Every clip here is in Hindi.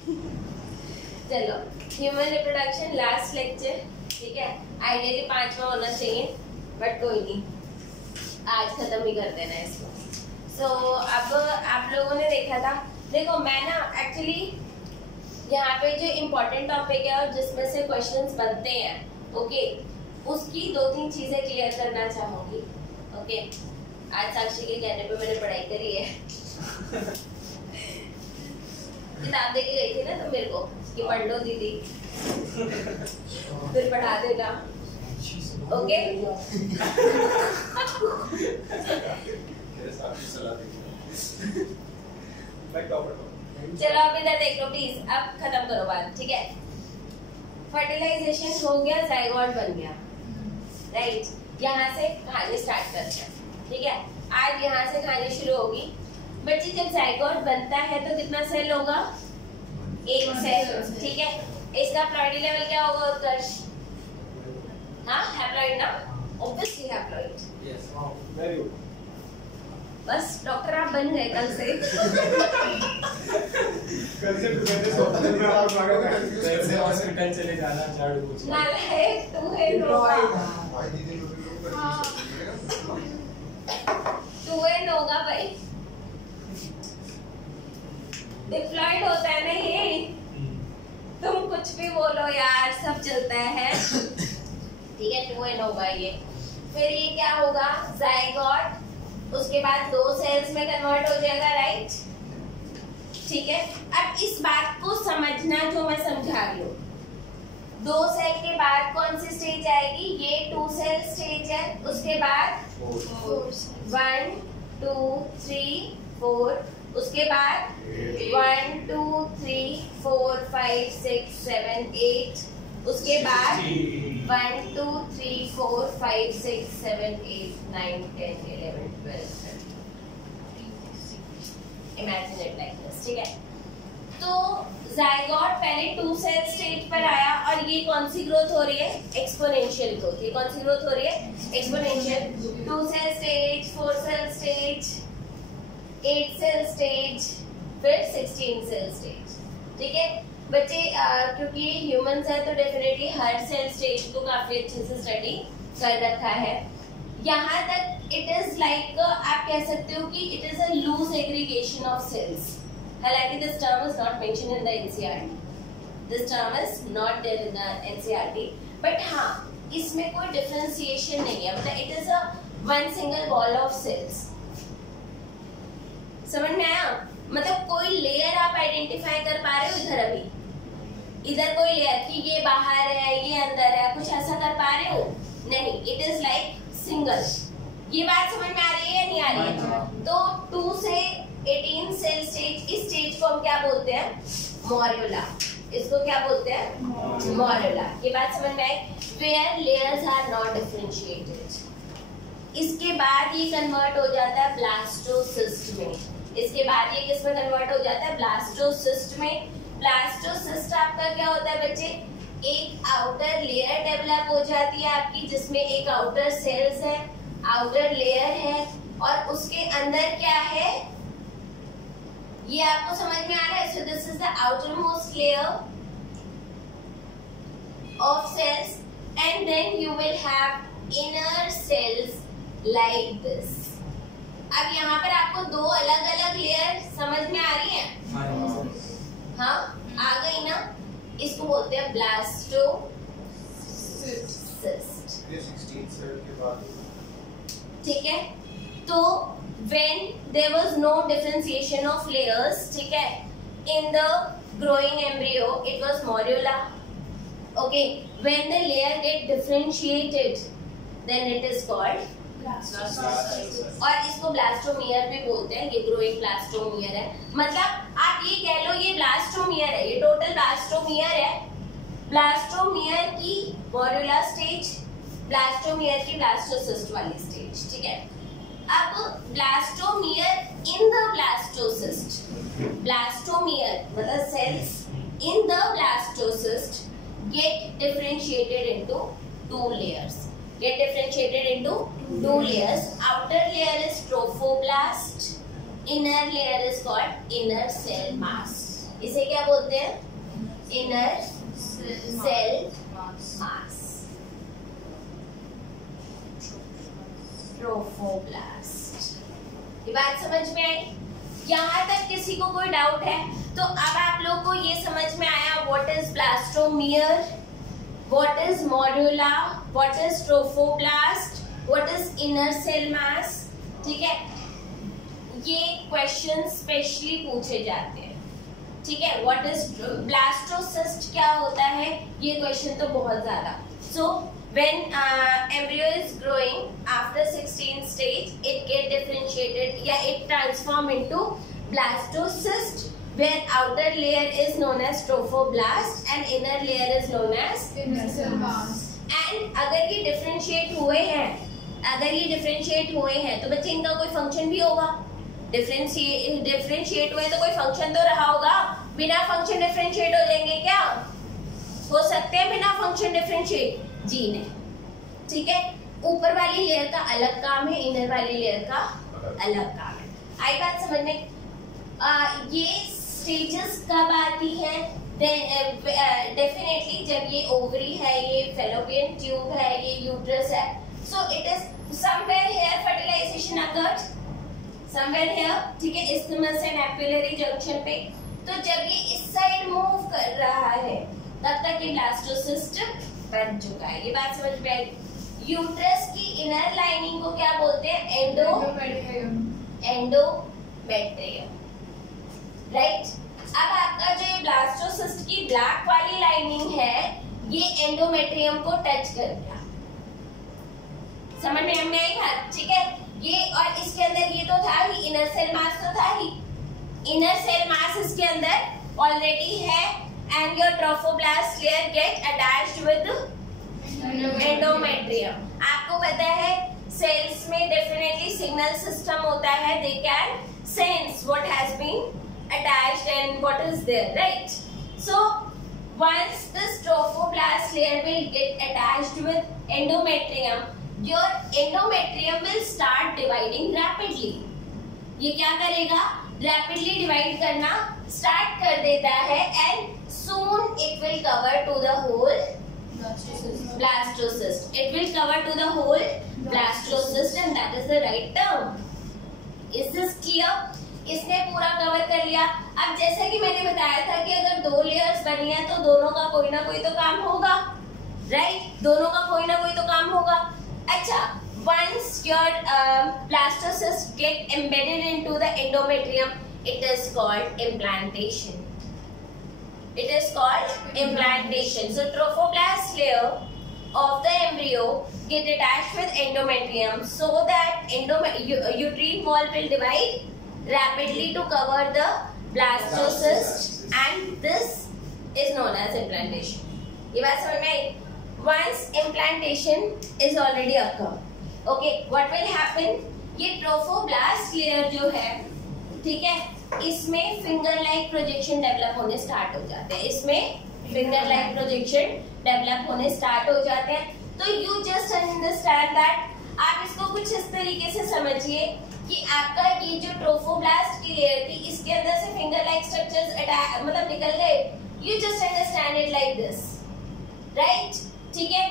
चलो ह्यूमन रिप्रोडक्शन लास्ट लेक्चर, ठीक है। आइडियली 5वां होना चाहिए बट कोई नहीं, आज खत्म ही कर देना है इसको। सो अब आप लोगों ने देखा था, देखो मैं ना एक्चुअली यहाँ पे जो इम्पोर्टेंट टॉपिक है और जिसमें से क्वेश्चंस बनते हैं, ओके, उसकी 2-3 चीजें क्लियर करना चाहूंगी। ओके, आज साक्षी के कहने पे मैंने पढ़ाई करी है। किताब देके गई थी ना तुम मेरे को कि पढ़ लो दीदी, फिर पढ़ा देना, ओके। चलो अब इधर देख लो प्लीज, अब खत्म करो बात, ठीक है। फर्टिलाइजेशन हो गया, जाइगोट बन गया, राइट। यहाँ से कहानी स्टार्ट करते हैं, ठीक है। आज यहाँ से कहानी शुरू होगी। बच्चे जब जाइगोट बनता है तो कितना सेल होगा? एक सेल, ठीक है। इसका प्लॉइडी लेवल क्या होगा उत्कर्ष? हाँ, हैप्लॉइड ना, obviously haploid. Yes, very good. बस डॉक्टर आप बन गए कल से। कल से हॉस्पिटल चले जाना, झाड़ू पोछा। नालायक तू है, नोगा तू है, नोगा भाई। डिप्लॉइड होता है ना ये, तुम कुछ भी बोलो यार, सब चलता है, ठीक है। 2 एंड होगा ये। फिर ये क्या होगा? जाइगोट, उसके बाद 2 सेल्स में कन्वर्ट हो जाएगा, राइट, ठीक है। अब इस बात को समझना जो मैं समझा रही हूँ, 2 सेल के बाद कौन सी स्टेज आएगी? ये 2 सेल स्टेज है, उसके बाद 1 2 3 4, उसके बाद 1 2 3 4 5 6 7 8, उसके बाद 1 2 3 4 5 6 7 8 9 10 11 12 इमेजिन इट लाइक दिस, ठीक है। तो जाइगोट पहले 2 सेल स्टेज पर आया और ये कौन सी ग्रोथ हो रही है? Exponential growth. ये कौन सी ग्रोथ हो रही है? Exponential. 2 cell stage, 4 cell stage, 8 cell stage, फिर 16 सेल स्टेज, ठीक है बच्चे। क्योंकि ह्यूमंस है तो डेफिनेटली हर सेल स्टेज को काफी अच्छे से स्टडी कर रखा है। यहाँ तक इट इज लाइक, आप कह सकते हो कि it is a loose aggregation of cells. हालांकि this term is not mentioned in the NCERT, this term is not there in the NCERT, but हाँ इसमें कोई डिफरेंशिएशन नहीं है, मतलब it is a one single ball of cells. समझ में आया? मतलब कोई लेयर आप आइडेंटिफाई कर पा रहे हो इधर? अभी इधर कोई लेयर कि ये बाहर है, ये अंदर है, कुछ ऐसा कर पा रहे हो? नहीं, इट इज लाइक सिंगल। ये बात समझ में आ रही है या नहीं आ रही है? तो 2 से 18 सेल स्टेज, इस स्टेज को हम क्या बोलते हैं? मॉर्यूला। इसको क्या बोलते हैं? मॉर्यूला। ये बात समझ में आई? Where layers are not differentiated. इसके बाद ये कन्वर्ट हो जाता है ब्लास्टोसिस्ट में। इसके बाद ये किस में कन्वर्ट हो जाता है? ब्लास्टोसिस्ट में। ब्लास्टोसिस्ट आपका क्या होता है बच्चे? एक आउटर लेयर डेवलप हो जाती है आपकी, जिसमें एक आउटर सेल्स है, आउटर लेयर है, और उसके अंदर क्या है ये आपको समझ में आ रहा है? So this is the outer most layer of cells, and then you will have inner cells like this. अब यहाँ पर आपको 2 अलग अलग लेयर समझ में आ रही है? हाँ, आ गई ना? इसको बोलते हैं ब्लास्टोसिस्ट। ये 16 सेल के बाद, ठीक है। तो when there was no differentiation of layers, ठीक है, in the growing embryo it was morula. Okay, when the layer get differentiated then it is called blastocyst. और इसको ब्लास्टोमियर भी बोलते हैं। ये ग्रोइंग ब्लास्टोमियर है, मतलब आप ये कह लो ये ब्लास्टोमियर है, ये टोटल ब्लास्टोमियर है। ब्लास्टोमियर की मॉर्यूला स्टेज, ब्लास्टोमियर की ब्लास्टोसिस्ट वाली स्टेज, ठीक है। अब blastomere in the blastocyst, blastomere मतलब cells in the blastocyst get differentiated into 2 layers. Get differentiated into 2 layers. Outer layer is trophoblast. Inner layer is called inner cell mass. इसे क्या बोलते हैं? Inner cell mass, trophoblast. ये बात समझ में आई? यहाँ तक किसी को कोई डाउट है? तो अब आप लोग को ये समझ में आया what is blastomere, what is morula, what is trophoblast, what is inner cell mass. ठीक है, ये क्वेश्चन स्पेशली पूछे जाते हैं। ठीक है, व्हाट इज ब्लास्टोसिस्ट क्या होता है, ये क्वेश्चन तो बहुत ज्यादा। सो when embryo is growing after 16th stage, it get differentiated या it transform into blastocyst, where outer layer is known as trophoblast and inner layer is known as inner cell mass। and अगर ये differentiate हुए हैं तो बच्चे इनका कोई फंक्शन भी होगा। डिफरेंशिएट हुए तो कोई फंक्शन तो रहा होगा। बिना फंक्शन डिफरेंशिएट हो जाएंगे क्या? हो सकते हैं बिना फंक्शन डिफरेंशिएट? जी नहीं। ठीक है, ऊपर वाली लेयर का अलग काम है, इनर वाली लेयर का अलग काम है। आई बात समझ में? ये स्टेजेस कब आती है? डेफिनेटली जब ये ओवरी है, ये फेलोपियन ट्यूब है, ये यूट्रस है। So it is somewhere here fertilisation occurs, somewhere here. ठीक है, इस्थमस एंड एपिलरी जंक्शन पे। तो जब ये इस साइड मूव कर रहा है तब तक ये ब्लास्टोसिस्ट बन चुका है। ये बात समझ में आई? यूट्रस की इनर लाइनिंग को क्या बोलते हैं? Endometrium, right. अब आपका जो ये ब्लास्टोसिस्ट की ब्लैक वाली लाइनिंग है, ये एंडोमेट्रियम को टच कर गया। समझ में आई बात? ठीक है, ये और इसके अंदर ये तो था ही, इनर सेल मास तो था ही। इनर सेल मास इसके अंदर ऑलरेडी है and your trophoblast layer get attached with endometrium। आपको पता है सेल्स में डेफिनेटली सिग्नल सिस्टम होता है, they can sense what has been attached and what is there, right? So once this trophoblast layer will get attached with endometrium, your endometrium will start dividing rapidly। ये क्या करेगा? रैपिडली डिवाइड करना स्टार्ट कर देता है and soon it will cover to the whole blastocyst। It will cover to the whole blastocyst and that is the right term। Is this clear? इसने पूरा कवर कर लिया। अब जैसा कि मैंने बताया था कि अगर दो लेयर्स बनी है तो दोनों का कोई ना कोई तो काम होगा, राइट? दोनों का कोई ना कोई तो काम होगा। अच्छा, once your blastocyst get embedded into the endometrium, it is called implantation। It is called implantation। So trophoblast layer of the embryo get attached with endometrium so that uterine wall will divide rapidly to cover the blastocyst and this is known as implantation। ये बात समझ में आई? Once implantation is already occurred, okay, what will happen? ये trophoblast layer जो है, ठीक है, इसमें फिंगर लाइक प्रोजेक्शन डेवलप होने स्टार्ट हो जाते हैं। इसमें फिंगर लाइक प्रोजेक्शन डेवलप होने स्टार्ट हो जाते हैं। तो यू जस्ट अंडरस्टैंड दैट। आप इसको कुछ इस तरीके से समझिए कि आपका ये जो ट्रोफोब्लास्ट की लेयर थी, इसके अंदर से फिंगर लाइक स्ट्रक्चर्स मतलब निकल गए। You just understand it like this, right? ठीक है,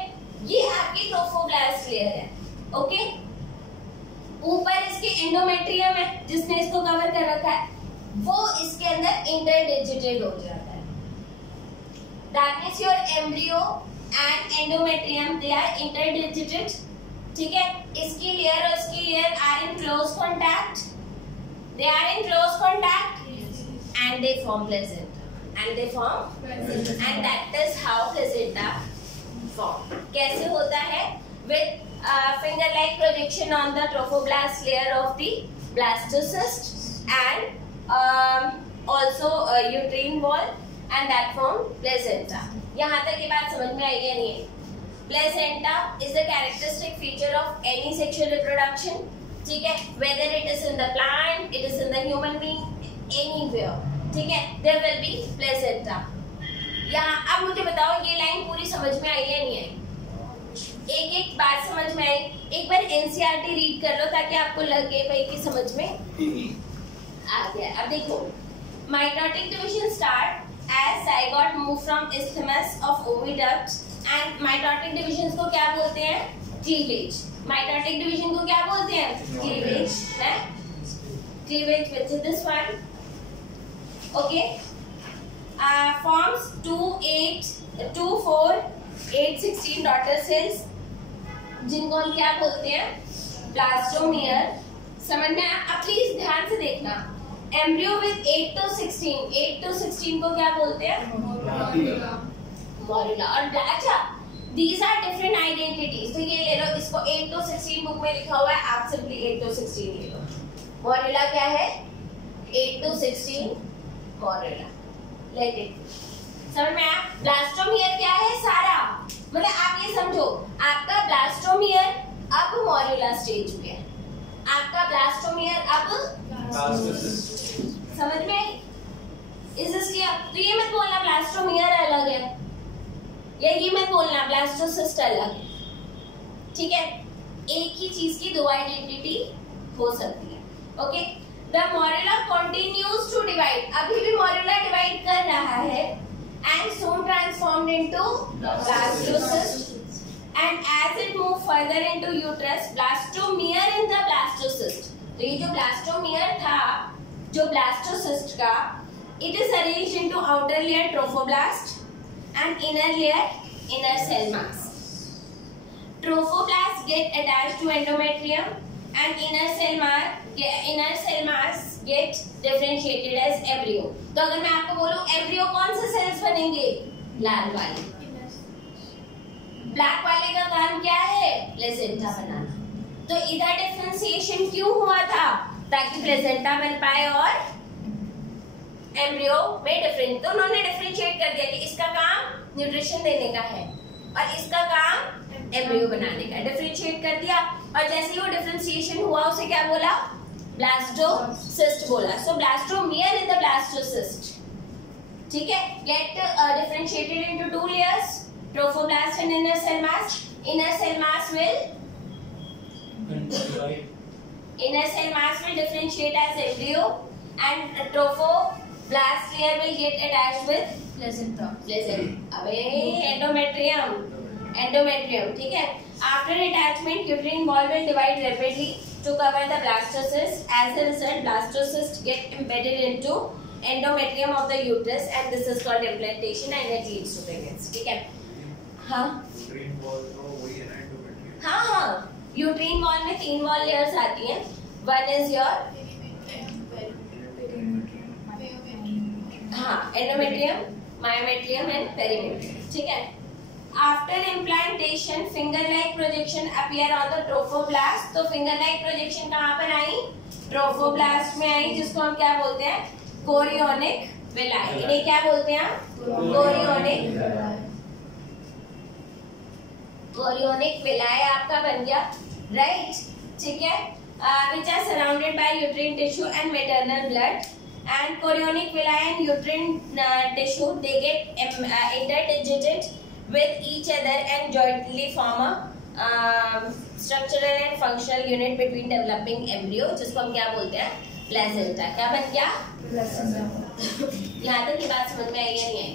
ये आपकी ट्रोफोब्लास्ट लेयर है, ओके। ऊपर इसके एंडोमेट्रियम है जिसने इसको कवर कर रखा है, वो इसके अंदर इंटरडिजिटेड हो जाता है। That means your embryo and endometrium they are interdigitated. ठीक है, इसकी लेयर और इसकी layer are in close contact, they are in close contact and they form placenta and that is how placenta form. कैसे होता है? With finger like projection on the trophoblast layer of the blastocyst and also uterine wall and that form placenta। यहाँ तक ये बात समझ में आई है नहीं है? Placenta is the characteristic feature of any sexual reproduction। ठीक है, whether it is in the plant, it is in the human being, anywhere, ठीक है, there will be placenta। यहाँ अब मुझे बताओ ये लाइन पूरी समझ में आई है नहीं आई? एक एक बात समझ में आई? एक बार एनसीईआरटी रीड कर लो ताकि आपको लगे भाई कि समझ में आ गया। अब देखो, Mitotic division start as zygote move from isthmus of oviduct and mitotic divisions को क्या बोलते हैं? Cleavage. Mitotic division को क्या बोलते हैं? Cleavage है? Cleavage which is this one. Okay. Forms 2, 8, 2, 4, 8, 16 daughter cells जिनको हम क्या बोलते हैं? ब्लास्टोमियर. समझ में आया? अब प्लीज ध्यान से देखना. एम्ब्रियो विद 8 to 16, 8 to 16 को क्या बोलते हैं? मॉर्यूला. और अच्छा, these are different identities. तो ये ले लो, इसको 8 to 16 बुक में लिखा हुआ है, आप सिंपली 8 to 16 ले लो. मॉर्यूला क्या है? 8 to 16 मॉर्यूला. Let it. समझ में आया? ब्लास्टोमियर क्या है? सारा, मतलब आप ये समझो, आपका ब्लास्टोमियर अब मॉर्यूला स्टेज पे है. आपका ब्लास्टोमियर अब समझ में? Is this clear? तो ये मत बोलना ब्लास्टोमियर अलग है, या ये मत बोलना ब्लास्टोसिस्ट अलग है. ठीक है? एक ही चीज की दो आइडेंटिटी हो सकती है. Okay. The morula continues to divide. अभी भी मॉर्यूला डिवाइड कर रहा है and soon transformed into blastocyst, and as it move further into uterus, blastomere in the blastocyst. तो ये जो ब्लास्टोमियर था, जो ब्लास्टोसिस्ट का, it is arranged into outer layer trophoblast and inner layer inner cell mass. Trophoblast get attached to endometrium and inner cell mass get differentiated as embryo. तो अगर मैं आपको बोलूं एम्ब्रियो कौन से सेल्स बनेंगे? लाल वाले. ब्लैक वाले का काम क्या है? प्लेसेंटा बनाना. तो इधर डिफरेंशिएशन क्यों हुआ था? ताकि प्लेसेंटा बन पाए और एम्ब्रियो में डिफरेंट. तो उन्होंने डिफरेंशिएट कर दिया कि इसका काम न्यूट्रिशन देने का है और इसका काम एम्ब्रियो बनाने का. डिफरेंशिएट कर दिया, और जैसे ही वो डिफरेंशिएशन हुआ उसे क्या बोला? ब्लास्टोसिस्ट बोला. So blastomere in the blastocyst. ठीक है? Get differentiated into two layers, trophoblast and inner cell mass. Inner cell mass will differentiate as embryo, and trophoblast layer will get attached with placenta. अबे endometrium. ठीक है? After attachment, uterine wall will divide rapidly to cover the blastocyst. As a result, blastocyst get embedded into endometrium of the uterus, and this is called implantation, and it leads to pregnancy. ठीक है? हाँ. uterine wall तो वही है ना, endometrium. हाँ. यूट्रीन वॉल में 3 वॉल लेयर्स आती हैं. One is your endometrium, myometrium and perimetrium. ठीक है? After implantation finger like projection appear on the trophoblast. तो फिंगर लाइक प्रोजेक्शन कहाँ पर आई? ट्रोफोब्लास्ट में आई, जिसको हम क्या बोलते हैं? Chorionic villi. इन्हें क्या बोलते हैं? कोरियोनिक विलाई आपका बन गया. राइट? ठीक है? which are surrounded by uterine tissue and maternal blood, and chorionic villi and uterine tissue, they get interdigitate with each other and jointly form a structural and functional unit between developing embryo, जिसको हम क्या बोलते हैं? प्लेसेंटा. क्या बन गया? प्लेसेंटा. यहाँ तक की बात समझ में आई या नहीं आई?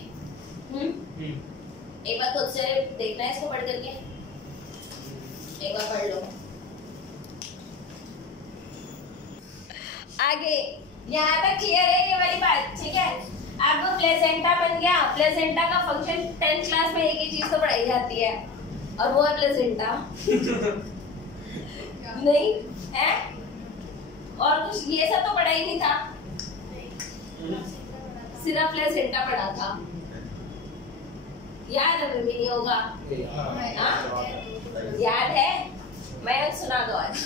एक बार खुद से देखना है इसको पढ़ करके. एक बार पढ़ लो. आगे यहाँ तक क्लियर है ये वाली बात? ठीक है? अब प्लेसेंटा बन गया. प्लेसेंटा का फंक्शन 10th क्लास में एक ही चीज तो पढ़ाई जाती है, और वो है प्लेसेंटा. नहीं है? और कुछ ये सब तो पढ़ा ही नहीं था, सिर्फ प्लेसेंटा पढ़ा था. याद है? भी नहीं होगा. याद है? मैं सुना दो आज.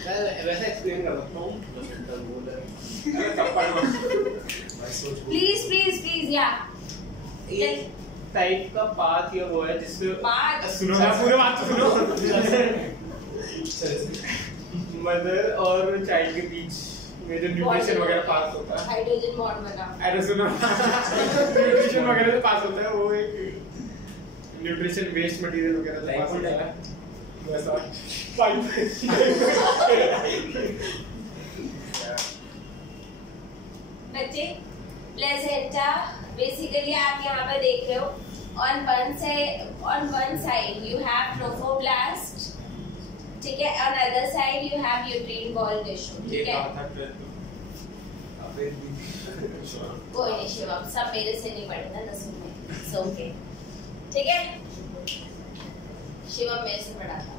वैसे एक्सप्लेन कर सकता हूँ. प्लीज या एक टाइप का पाथ या वो है जिससे पाथ. सुनो ना, पूरे बात तो सुनो. मदर और चाइल्ड के बीच में जो न्यूट्रिशन वगैरह पास होता है, हाइड्रोजन बॉन्ड बना. अरे सुनो, न्यूट्रिशन वगैरह जो पास होता है वो एक न्यूट्रिशन वेस्ट मटेरियल वगैरह जो पास होता है वैसा बच्चे प्लेसेंटा बेसिकली आप यहाँ पर देख रहे हो on one side you have trophoblast, ठीक है, on other side you have uterine wall tissue, ठीक है। कोई नहीं शिवम, सब मेरे से नहीं पढ़े ना 10वीं में, सो ओके, ठीक है। शिवम मेरे से पढ़ा था,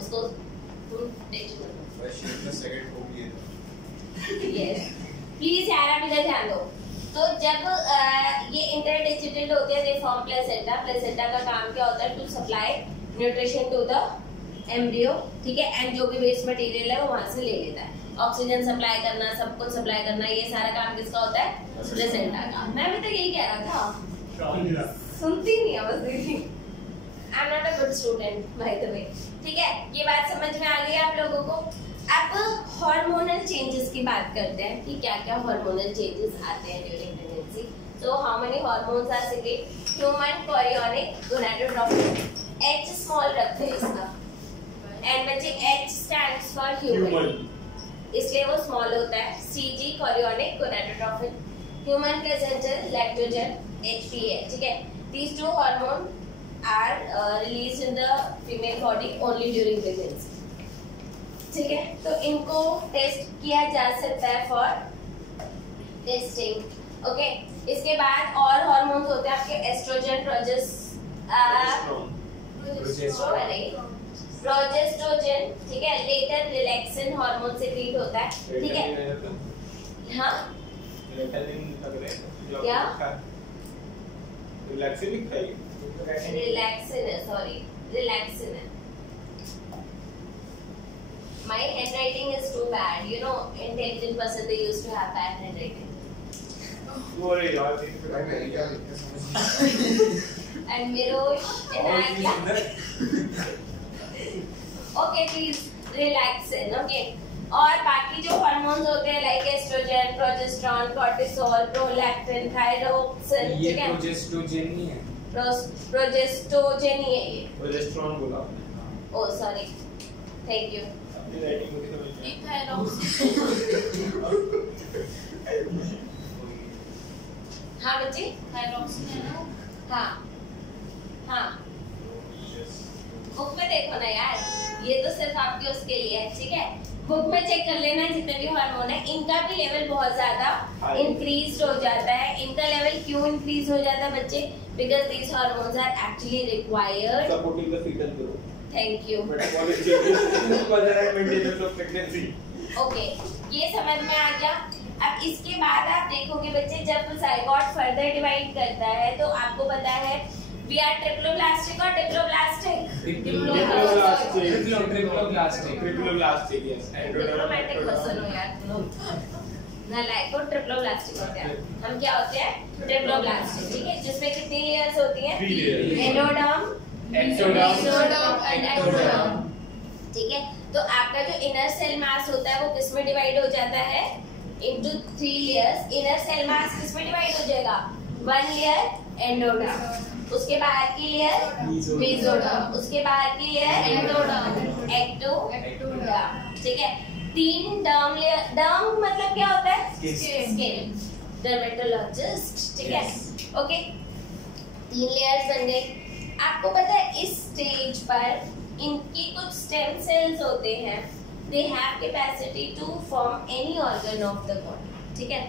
उसको तुम टेंशन मत लो। फर्स्ट ईयर में सेकंड हो गया था। यस, प्लीज यार आप इधर ध्यान दो। तो जब ये इंटरडिजिटेड होते हैं दे फॉर्म प्लेसेंटा। प्लेसेंटा का काम क्या होता है? To supply nutrition to the embryo, ठीक है, एंड जो भी वेस्ट मटेरियल है वो वहां से ले लेता है। ऑक्सीजन सप्लाई करना, सब कुछ सप्लाई करना, ये सारा काम किसका होता है? प्लेसेंटा का। मैं भी तो यही कह रहा था, सुनती नहीं है बस दीदी। I am not a good student by the way, ठीक है। ये बात समझ में आ गई आप लोगों को? अब हार्मोनल चेंजेस की बात करते हैं कि क्या क्या हार्मोनल चेंजेस आते हैं during pregnancy. So how many hormones are secrete? Human chorionic gonadotropin, H small रखते हैं इसका, एंड बच्चे H स्टैंड्स फॉर ह्यूमन, इसलिए वो स्मॉल होता है। CG chorionic gonadotropin, human placental lactogen, HPA, ठीक है। These two hormones are released in the female body only during pregnancy, ठीक है। तो इनको टेस्ट किया जा सकता है फॉर टेस्टिंग, ओके। इसके बाद और हार्मोन्स होते हैं आपके एस्ट्रोजन, प्रोजेस्ट्रोजन, ठीक है। लेटर रिलैक्सिन हार्मोन सेक्रेट होता है, ठीक है। हाँ क्या? रिलैक्सिन रिलैक्सिन है, सॉरी रिलैक्सिन है। My handwriting is too bad. You know, intelligent person they used to have bad handwriting. अरे यार मैं क्या लिखा समझ। And Mirosh and Agla. Okay, please relax in. Okay. और बाकी जो हार्मोन्स होते हैं like oestrogen, progesterone, cortisol, prolactin, thyroxine, ठीक है। प्रोजेस्ट्रोजन नहीं है, प्रोजेस्टोजन ही है ये। प्रोजेस्टेरॉन बोला आपने। Oh sorry, thank you. Writing होती समझ में। एक थायरोक्सिन। हाँ बच्चे, थायरोक्सिन है ना? हाँ हाँ, बुक में देखो ना यार, ये तो सिर्फ आपके उसके लिए है, ठीक है। बुक में चेक कर लेना जितने भी हार्मोन है, इनका भी लेवल बहुत ज्यादा इंक्रीज हो जाता है। इनका लेवल क्यों इंक्रीज हो जाता है बच्चे? Because these hormones are actually required supporting the foetal growth. Thank you. Metabolic changes mother and maintenance of pregnancy. Okay, ये समझ में आ गया। अब इसके बाद आप देखोगे बच्चे, जब जाइगोट फर्दर डिवाइड करता है तो आपको पता है वी आर ट्रिप्लोब्लास्टिक और diploblastic. Triploblastic yes. Diplomatic person हो यार तुम। नालायक और ट्रिप्लोब्लास्टिक होते हैं हम। क्या होते हैं? ट्रिप्लोब्लास्टिक, ठीक है। जिसमें कितनी लेयर्स होती हैं? 3 layers. Endoderm, mesoderm and ectoderm, ठीक है। तो आपका जो इनर सेल मास होता है वो किसमें डिवाइड हो जाता है? Into 3 layers. Inner cell mass किसमें डिवाइड हो जाएगा? 1 लेयर एंडोडर्म, उसके बाद की लेयर मेसोडर्म, उसके बाद की लेयर एक्टोडर्म, एक्टोडर्म, ठीक है। 3 डर्म लेयर। डर्म मतलब क्या होता है? स्किन, डर्मेटोलॉजिस्ट, ठीक है। ओके, 3 लेयर्स बन गए। आपको पता है इस स्टेज पर इनकी कुछ स्टेम सेल्स होते हैं, they have capacity to form any organ of the body, ठीक है।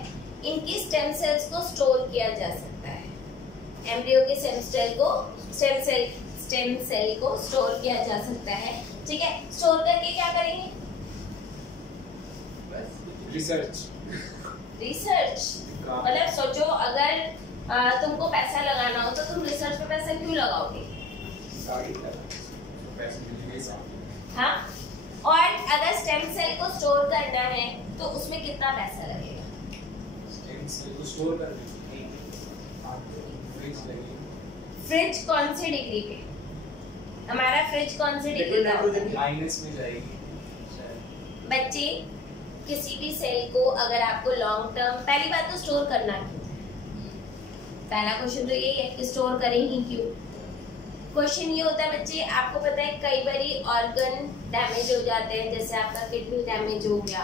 इनकी स्टेम सेल्स को स्टोर किया जा सकता है। एम्ब्रियो के स्टेम सेल को स्टोर किया जा सकता है, ठीक है। स्टोर करके क्या करेंगे? रिसर्च। मतलब सोचो, अगर तुमको पैसा लगाना हो तो तुम रिसर्च पे पैसा क्यों लगाओगे? हाँ, और अगर स्टेम सेल को स्टोर करना है तो उसमें कितना पैसा लगेगा? स्टेम सेल को स्टोर करने फ्रिज कौन सी डिग्री पे? हमारा फ्रिज कौन सी डिग्री का होता है? माइनस में जाएगी बच्चे, किसी भी सेल को अगर आपको लॉन्ग टर्म, पहली बात तो स्टोर करना क्यों? पहला क्वेश्चन तो यही है कि स्टोर करें ही क्यों। क्वेश्चन ये होता है बच्चे, आपको पता है कई बारी ऑर्गन डैमेज हो जाते हैं, जैसे आपका किडनी डैमेज हो गया,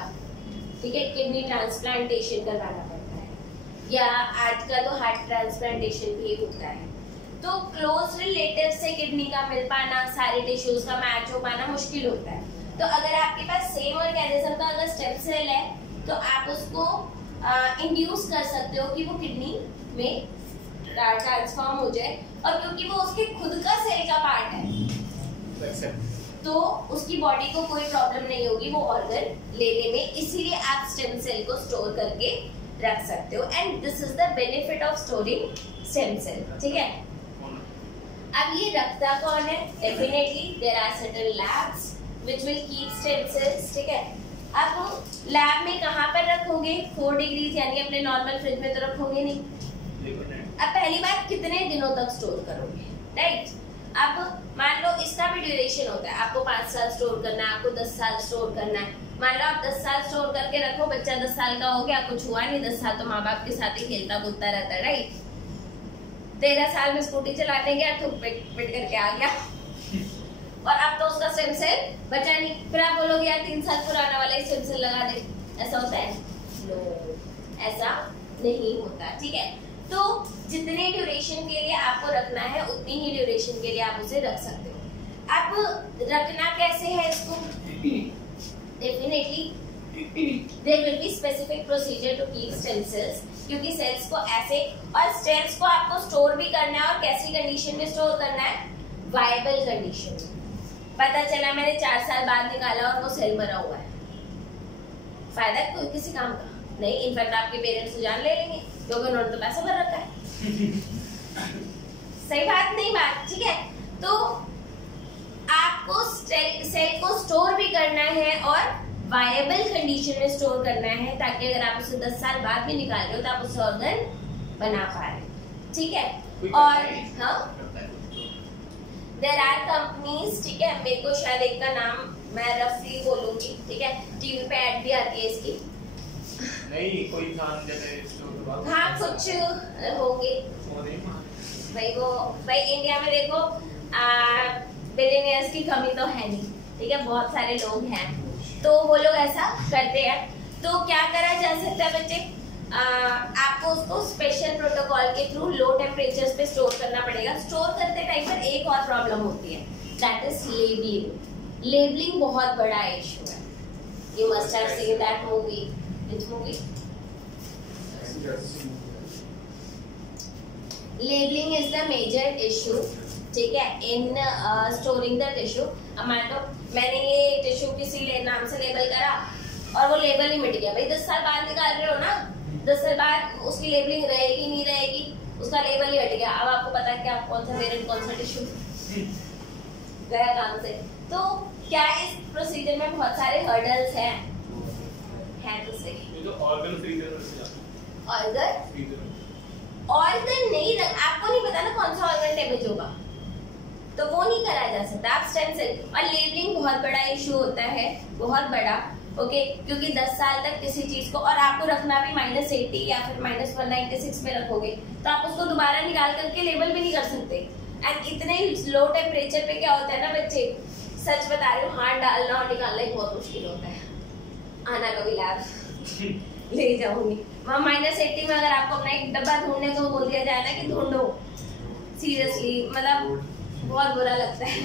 ठीक है, किडनी ट्रांसप्लांटेशन करवाना पड़ता है, या आजकल तो हार्ट ट्रांसप्लांटेशन भी होता है। तो क्लोज रिलेटिव से किडनी का मिल पाना, सारे टिश्यूज का मैच हो पाना मुश्किल होता है। तो अगर आपके पास सेम ऑर्गेनिज्म का अगर स्टेम सेल है तो आप उसको इंड्यूस कर सकते हो कि वो किडनी में ट्रांसफॉर्म हो जाए, और क्योंकि वो उसके खुद का सेल का पार्ट है तो उसकी बॉडी को कोई प्रॉब्लम नहीं होगी वो ऑर्गन लेने में, इसीलिए आप स्टेम सेल को स्टोर करके रख सकते हो। And this is the benefit of storing stem cell, ठीक है। अब ये रखता कौन है? Definitely there are certain labs which will keep stem cells, ठीक है। अब लैब में कहाँ पर रखोगे? 4 डिग्री यानी अपने नॉर्मल फ्रिज में तो रखोगे नहीं। अब पहली बात, कितने दिनों तक स्टोर करोगे, राइट? अब मान लो इसका भी ड्यूरेशन होता है, आपको 5 साल स्टोर करना है, आपको 10 साल स्टोर करना है। मान लो आप 10 साल स्टोर करके रखो, बच्चा 10 साल का हो गया, कुछ हुआ नहीं, 10 साल तो माँ बाप के साथ ही खेलता कूदता रहता है, राइट? 13 साल में स्कूटी चलाने गया, ठुक पिट करके आ गया और अब तो उसका स्टेम सेल बचा नहीं। फिर आप बोलोगे यार 3 साल पुराना वाला ही स्टेम सेल लगा दे, ऐसा होता है? नो, ऐसा नहीं होता, ठीक है। तो जितने ड्यूरेशन के लिए आपको रखना है उतनी ही ड्यूरेशन के लिए आप उसे रख सकते हो। अब रखना कैसे है इसको? Definitely there will be specific procedure to keep stem cells, क्योंकि सेल्स को ऐसे, और स्टेम्स को आपको स्टोर भी करना है, और कैसी कंडीशन में स्टोर करना है? वायबल कंडीशन में। पता चला मैंने 4 साल बाद निकाला और वो सेल मरा हुआ है, फायदा कोई किसी काम का नहीं। इनफैक्ट आपके पेरेंट्स तो जान ले लेंगे क्योंकि उन्होंने तो पैसा भर रखा है। सही बात नहीं बात, ठीक है। तो आपको सेल को स्टोर भी करना है और वायबल कंडीशन में स्टोर करना है, ताकि अगर आप उसे 10 साल बाद भी निकाल रहे हो तो आप उसे ऑर्गन बना पा रहे, ठीक है। और हाँ, देयर आर कंपनीज, ठीक है। मेरे को शायद एक का नाम मैं रफली बोलूंगी, ठीक है। टीवी पे ऐड भी आती है इसकी, नहीं कोई खान जैसे स्टोर, हाँ कुछ होंगे भाई इंडिया में देखो बिलियनियर्स की कमी तो है नहीं, ठीक है। बहुत सारे लोग हैं तो वो लोग ऐसा करते हैं। तो क्या करा जा सकता है बच्चे? आपको उसको स्पेशल प्रोटोकॉल के थ्रू लो टेम्परेचर्स पे स्टोर करना पड़ेगा। स्टोर करते टाइम पर एक और प्रॉब्लम होती है, दैट इज लेबलिंग। लेबलिंग बहुत बड़ा इशू है। You must have seen that movie. Which movie? Labeling is the major issue, ठीक है, in storing the tissue। अब मान लो मैंने ये टिश्यू किसी नाम से लेबल करा और वो लेबल ही मिट गया। भाई 10 साल बाद निकाल रहे हो ना, 10 साल बाद उसकी लेबलिंग रहेगी नहीं रहेगी, उसका लेबल ही हट गया। अब आपको पता है कि आप कौन सा वेरिएंट कौन सा टिश्यू गया काम से। तो क्या इस प्रोसीजर में बहुत सारे हर्डल्स हैं तो सही। ये तो ऑर्गन फ्रीजर में से जाता है। ऑर्गन नहीं, आपको नहीं पता ना कौन सा ऑर्गन डैमेज होगा, तो वो नहीं करा जा सकता। आप स्टेम सेल और लेबलिंग बहुत बड़ा इशू होता है, बहुत बड़ा, ओके। क्योंकि 10 साल तक किसी चीज को, और आपको रखना भी -80 या फिर -196 में रखोगे, तो आप उसको दोबारा निकाल करके लेबल भी नहीं कर सकते। एंड इतने लो टेम्परेचर पे क्या होता है ना बच्चे, सच बता रही हूँ, हाथ डालना और निकालना ही बहुत मुश्किल होता है। आना कभी लैब ले जाऊंगी वहाँ -80 में। अगर आपको अपना एक डब्बा ढूंढने को बोल दिया जाए ना कि ढूंढो, सीरियसली मतलब बहुत बुरा लगता है।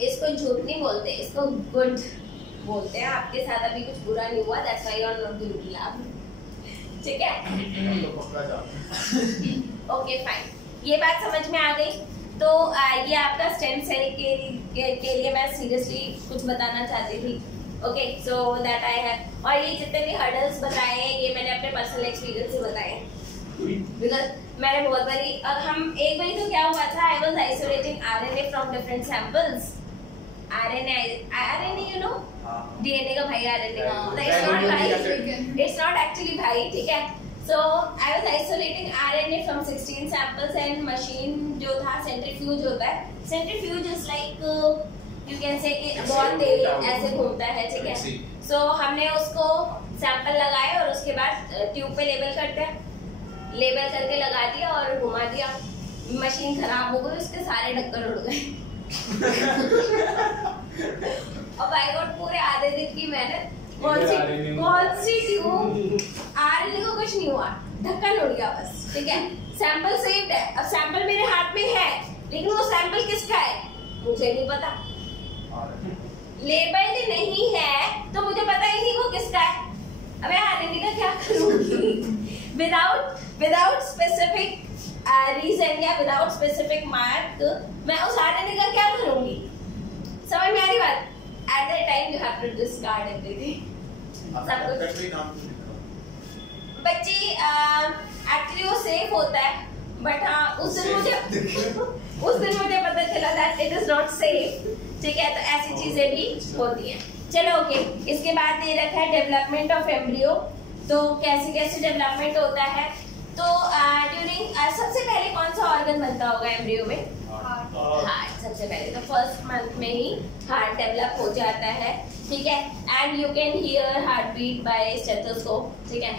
इसको झूठ नहीं बोलते, इसको गुड बोलते हैं। आपके साथ अभी कुछ बुरा नहीं हुआ, that's why you are not going to lab, ठीक है। ओके फाइन, ये बात समझ में आ गई। तो ये आपका स्टेम सेल के लिए मैं सीरियसली कुछ बताना चाहती थी, okay. So that I have, और ये जितने भी हर्डल्स बताए हैं ये मैंने अपने पर्सनल एक्सपीरियंस से बताए, बिकॉज मैंने बहुत बारी, और हम एक बारी तो क्या हुआ था, I was isolating RNA from different samples. RNA you know, DNA का भाई आरएनए, इट्स नॉट एक्चुअली भाई, ठीक है। So I was isolating RNA from 16 samples and machine जो था centrifuge होता है। Centrifuge is like you can say कि बहुत तेज ऐसे घूमता है, ठीक है। So हमने उसको सैंपल लगाए और उसके बाद ट्यूब पे लेबल करते हैं, लेबल करके लगा दिया और घुमा दिया। मशीन खराब हो गई, उसके सारे ढक्कन उड़ गए। और बाय गॉड पूरे आधे दिन की मेहनत कौन सी ट्यूब? आरएनए को कुछ नहीं हुआ, ढक्कन उड़ गया बस, ठीक है। सैंपल सेव्ड है, अब सैंपल मेरे हाथ में है, लेकिन वो सैंपल किसका है मुझे नहीं पता। लेबल्ड नहीं है तो मुझे पता ही नहीं वो किसका है। अबे आरएनए का क्या करूंगी? विदाउट स्पेसिफिक रीजन या विदाउट स्पेसिफिक मार्क मैं उस आरएनए का क्या करूंगी? समझ में आ रही बात? At that time you have to discard everything. सब कुछ बच्ची एक्चुअली वो सेफ होता है, बट हाँ उस दिन मुझे पता चला that it is not safe, ठीक है। तो ऐसी चीजें भी होती हैं। चलो ओके, इसके बाद दे रखा है डेवलपमेंट ऑफ एम्ब्रियो। तो कैसे कैसे डेवलपमेंट होता है? तो ड्यूरिंग सबसे पहले कौन सा ऑर्गन बनता होगा एम्ब्रियो में? हार्ट। सबसे पहले तो फर्स्ट मंथ में ही हार्ट डेवलप हो जाता है, ठीक है। And you can hear heart beat by stethoscope, ठीक है।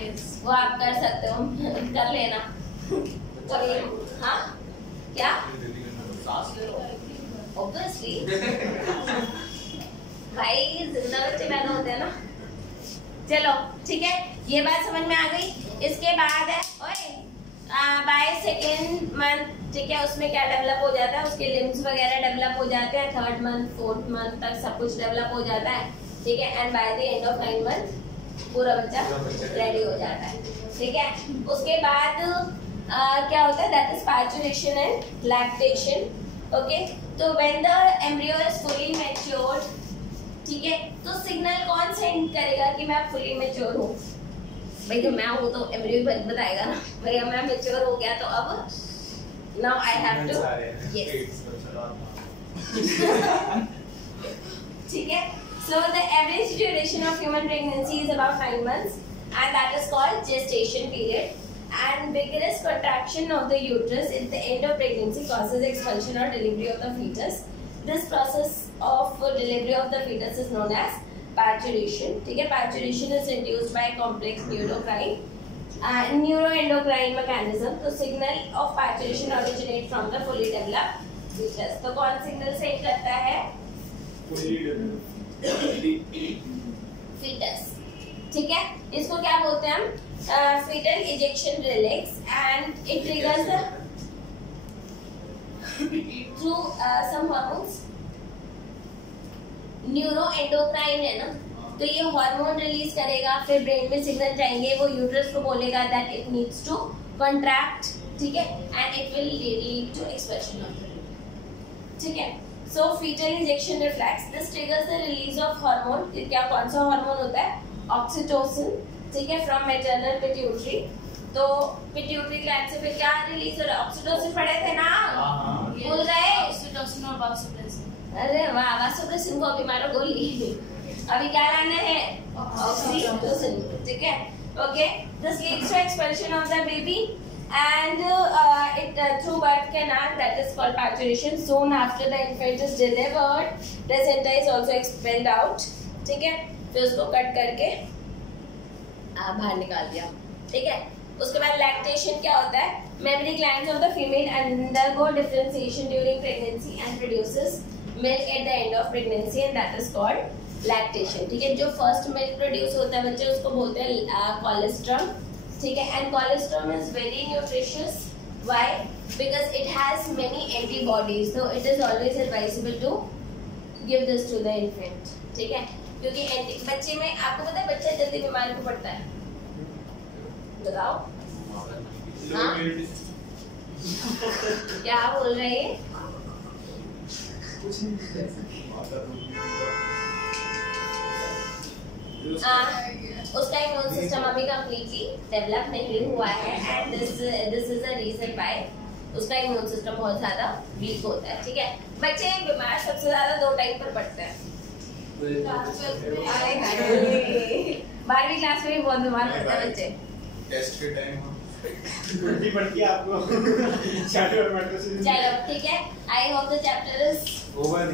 वो आप कर सकते हो, कर लेना। हाँ क्या? ऑब्वियसली भाई जिंदा बच्चे पैदा होते हैं ना। चलो ठीक है, ये बात समझ में आ गई। इसके बाद है बाय सेकेंड मंथ, ठीक है, उसमें क्या डेवलप हो जाता है? उसके लिम्स वगैरह डेवलप हो जाते हैं। थर्ड मंथ फोर्थ मंथ तक सब कुछ डेवलप हो जाता है, ठीक है। And by the end of 9 month पूरा बच्चा रेडी हो जाता है, ठीक है। उसके बाद क्या होता है? That is parturition and lactation, okay. तो when the embryo is fully matured, ठीक है, तो सिग्नल कौन सेंड करेगा कि मैं फुली मैच्योर हूँ? भाई जब मैं हूँ तो एम्ब्रियो बताएगा ना, भैया मैं मैच्योर हो गया तो अब now I have to yes ठीक है। So the average duration of human pregnancy is about 9 months and that is called gestation period. And vigorous contraction of the uterus at the end of pregnancy causes expulsion or delivery of the fetus. This process of delivery of the fetus is known as parturition, ठीक है। Parturition is induced by complex neuroendocrine mechanism. तो signal of parturition originate from the fully developed fetus. तो कौन signal सेंड करता है? fetus, ठीक है। इसको क्या बोलते हैं हम? fetal ejection relax and it triggers the through some hormones. Neuroendocrine है ना, तो ये हार्मोन रिलीज करेगा, फिर ब्रेन में सिग्नल जाएंगे, वो यूट्रस को बोलेगा that it needs to contract, ठीक है, and it will lead to expression of the baby, ठीक है। So foetal injection reflex, this triggers the release of hormone. क्या कौन सा हार्मोन होता है? ऑक्सीटोसिन, ठीक है, फ्रॉम मैटरनल पिट्यूटरी। तो पिट्यूटरी ग्लैंड से फिर क्या रिलीज हो रहा है? ऑक्सीटोसिन पढ़े थे ना, भूल गए? ऑक्सीटोसिन और वासोप्रेसिन। अरे वाह, वासोप्रेसिन को अभी मारो गोली। अभी क्या लाना है? ऑक्सीटोसिन, ठीक है, okay. This leads to expulsion of the baby and it through birth canal, that is called parturition. Soon after the infant is delivered, placenta is also expelled out, ठीक है। फिर उसको कट करके बाहर निकाल दिया, ठीक है। उसके बाद लैक्टेशन क्या होता है? Mammary glands of the female undergo differentiation during pregnancy and produces milk at the end of pregnancy and that is called lactation, ठीक है। जो फर्स्ट मिल्क प्रोड्यूस होता है बच्चे, उसको बोलते हैं कोलेस्ट्रम, ठीक है। And cholesterol is very nutritious, why? Because it has many antibodies, so it is always advisable to give this to the infant, ठीक है। क्योंकि बच्चे में आपको पता है बच्चा जल्दी बीमारी को पड़ता है, बताओ हाँ? क्या बोल रहे हैं? उसका इम्यून सिस्टम अभी कंप्लीटली डेवलप नहीं हुआ है and this is the reason why उसका इम्यून सिस्टम बहुत ज्यादा वीक होता है, ठीक है। बच्चे बीमार सबसे ज्यादा 2 टाइम पर पड़ते हैं। 12वीं क्लास में भी बहुत बीमार पड़ते हैं बच्चे। टेस्ट के टाइम उल्टी पड़ती है आपको। चलो ठीक है, I hope the chapter is over.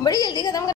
बड़ी जल्दी खत्म